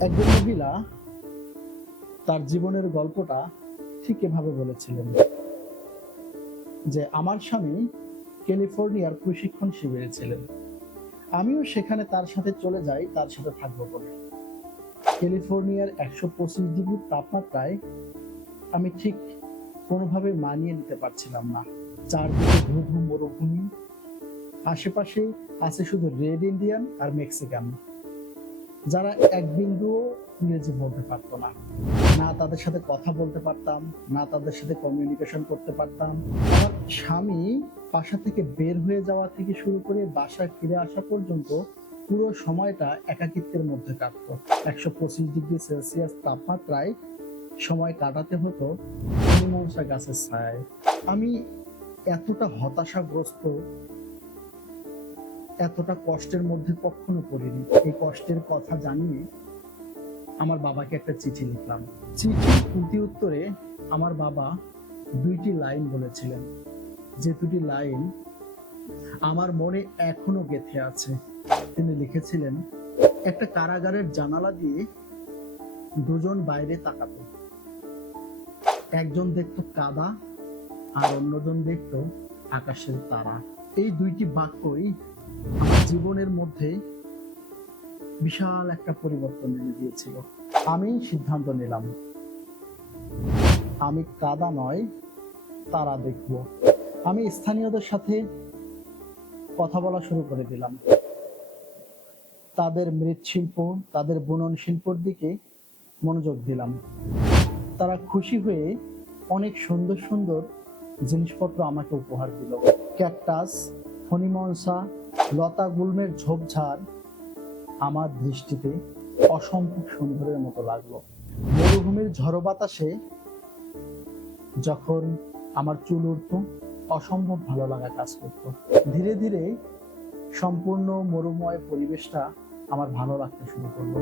একজন মহিলা তার জীবনের গল্পটা ঠিক এভাবে বলেছিলেন যে, আমার স্বামী ক্যালিফোর্নিয়ার প্রশিক্ষণ শিবিরে ছিলেন। আমিও সেখানে তার সাথে চলে যাই, তার সাথে থাকব বলে। ক্যালিফোর্নিয়ার একশো পঁচিশ ডিগ্রি তাপমাত্রায় আমি ঠিক কোনোভাবে মানিয়ে নিতে পারছিলাম না। চারদিকে ঘু মরুভূমি, আশেপাশে আছে শুধু রেড ইন্ডিয়ান আর মেক্সিকান। যারা এক বিন্দুও ইংরেজি বলতে পারতো না। না তাদের সাথে কথা বলতে পারতাম, না তাদের সাথে কমিউনিকেশন করতে পারতাম। আমার স্বামী বাসা থেকে বের হয়ে যাওয়া থেকে শুরু করে বাসায় ফিরে আসা পর্যন্ত পুরো সময়টা একাকিত্বের মধ্যে কাটতো। একশো পঁচিশ ডিগ্রি সেলসিয়াস তাপমাত্রায় সময় কাটাতে হতো মনসা গাছের ছায় আমি এতটা হতাশাগ্রস্ত এতটা কষ্টের মধ্যে কখনো পড়িনি। এই কষ্টের কথা জানিয়ে আমার বাবাকে একটা চিঠি লিখলাম। চিঠির প্রতি উত্তরে আমার বাবা দুইটি লাইন বলেছিলেন। যে দুটি লাইন আমার মনে এখনও গেথে আছে। তিনি লিখেছিলেন, একটা কারাগারের জানালা দিয়ে দুজন বাইরে তাকাতো। একজন দেখতো কাদা আর অন্যজন দেখতো আকাশের তারা। এই দুইটি বাক্যই জীবনের মধ্যে বিশাল একটা পরিবর্তন এনে দিয়েছিল। আমি সিদ্ধান্ত নিলাম। আমি কাদা নয়, তারা দেখব। আমি স্থানীয়দের সাথে কথা বলা শুরু করে দিলাম। তাদের মৃৎশিল্প, তাদের বুনন শিল্পর দিকে মনোযোগ দিলাম। তারা খুশি হয়ে অনেক সুন্দর সুন্দর জিনিসপত্র আমাকে উপহার দিল। ক্যাকটাস ফণিমনসা লতা গুল্মের ঝোপঝাড় আমার দৃষ্টিতে অসম্ভব সুন্দরের মতো লাগল। মরুভূমির ঝড় বাতাসে যখন আমার চুল উঠত, অসম্ভব ভালো লাগা কাজ করত। ধীরে ধীরে সম্পূর্ণ মরুময় পরিবেশটা আমার ভালো লাগতে শুরু করল।